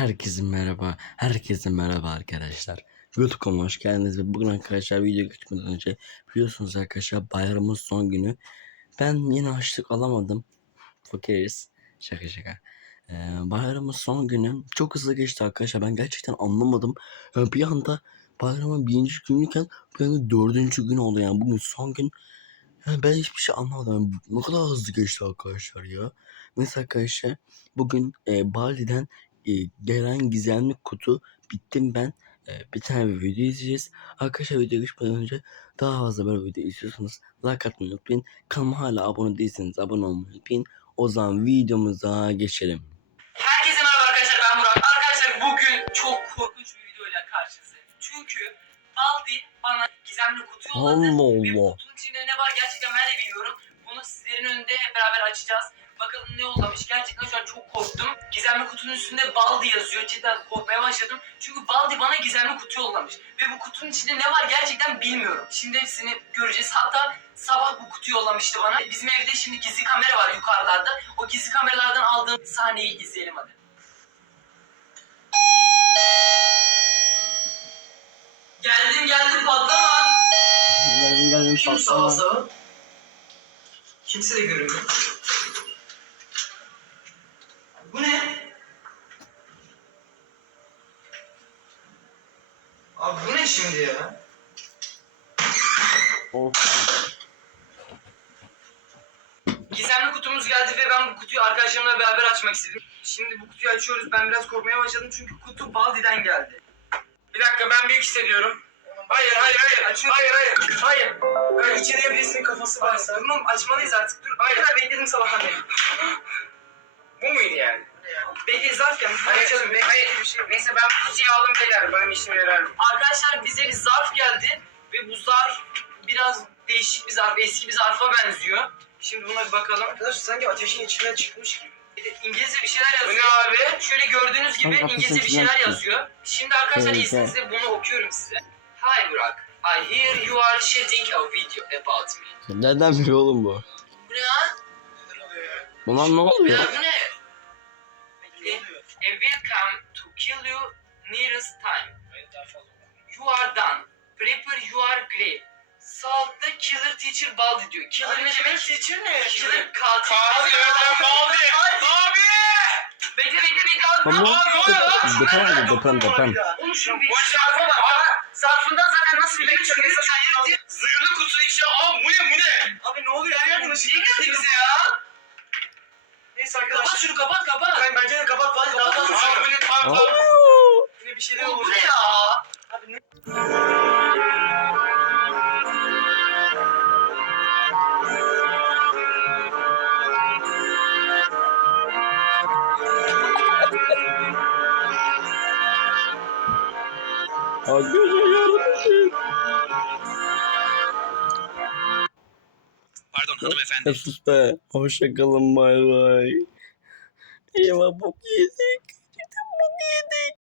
Herkese merhaba. Herkese merhaba arkadaşlar. YouTube kanalıma hoş geldiniz ve bugün arkadaşlar video geçmeden önce biliyorsunuz arkadaşlar bayramın son günü. Ben yine açlık alamadım. Fakiriz. Şaka şaka. Ee, bayramın son günü çok hızlı geçti arkadaşlar. Ben gerçekten anlamadım. Yani bir anda bayramın birinci günüyken bir anda dördüncü gün oldu yani. Bugün son gün. Yani ben hiçbir şey anlamadım. Ne kadar hızlı geçti arkadaşlar ya. Mesela arkadaşlar bugün e, Bali'den e, gelen gizemli kutu bittim ben. E, bir tane bir video izleyeceğiz. Arkadaşlar video geçmeden önce daha fazla böyle video izliyorsanız like atmayı unutmayın. Kanalıma hala abone değilseniz abone olmayı unutmayın. O zaman videomuza geçelim. Herkese merhaba arkadaşlar ben Murat. Arkadaşlar bugün çok korkunç bir videoyla karşınızdayım. Çünkü Baldi bana gizemli kutu yolladı. Allah Allah. kutunun içinde ne var gerçekten ben de bilmiyorum. Bunu sizlerin önünde hep beraber açacağız. Bakalım ne yollamış. Gerçekten şu an çok korktum. Gizemli kutunun üstünde Baldi yazıyor. Cidden korkmaya başladım. Çünkü Baldi bana gizemli kutu yollamış. Ve bu kutunun içinde ne var gerçekten bilmiyorum. Şimdi hepsini göreceğiz. Hatta sabah bu kutu yollamıştı bana. Bizim evde şimdi gizli kamera var yukarılarda. O gizli kameralardan aldığım sahneyi izleyelim hadi. Geldim geldim patlama. Geldim geldim Kim sabah sabah? Kimse de görünmüyor. Abi bu ne şimdi ya? Of. Gizemli kutumuz geldi ve ben bu kutuyu arkadaşlarımla beraber açmak istedim. Şimdi bu kutuyu açıyoruz. Ben biraz korkmaya başladım çünkü kutu Baldi'den geldi. Bir dakika ben büyük hissediyorum. Hayır hayır hayır. Hayır hayır. Hayır. Ben içeriye birisinin kafası var. Tamam açmalıyız artık. Dur. Hayır. Ben bekledim sabahtan beri. Bu muydu yani? Bekle zarf gelmiş. Hayır, açalım. Hayır. Bir şey. Neyse ben kutuyu aldım beyler. Benim işime yarar. Arkadaşlar bize bir zarf geldi. Ve bu zarf biraz değişik bir zarf. Eski bir zarfa benziyor. Şimdi buna bir bakalım. Arkadaş sanki ateşin içinden çıkmış gibi. Bir de İngilizce bir şeyler yazıyor. Bu ne abi? Şöyle gördüğünüz gibi İngilizce bir şeyler yazıyor. Şimdi arkadaşlar Evet, izninizle bunu okuyorum size. Hi Burak. I hear you are shooting a video about me. Nereden biri oğlum bu? Bu ne lan? Buna ne oluyor? Ya bu ne? Time. You are done. Prepare you are great. Sağlıkta killer teacher baldi diyor. Killer ne demek? Teacher ne? Killer katil. Abi evet abi. Abi. Bekle bekle bekle. Tamam. Abi, Deprem abi. oldu deprem deprem. Oğlum şunu bir zarfa bak. Aa, Zarfından zaten nasıl bir şey Zırhlı kutu işte. Aa bu ne bu ne? Abi ne oluyor? Her yerden ışık Niye geldi bize ya? Neyse Kapat arkadaşlar. şunu kapat kapat. Ben bence de kapat. Daha Kapat fazla. şunu. Abi bu ne? Tamam Arkadaşlar yardım edin. Pardon hanımefendi. Sus be. Hoşça kalın bay bay. Eyvah bok yedik. Gerçekten bok yedik.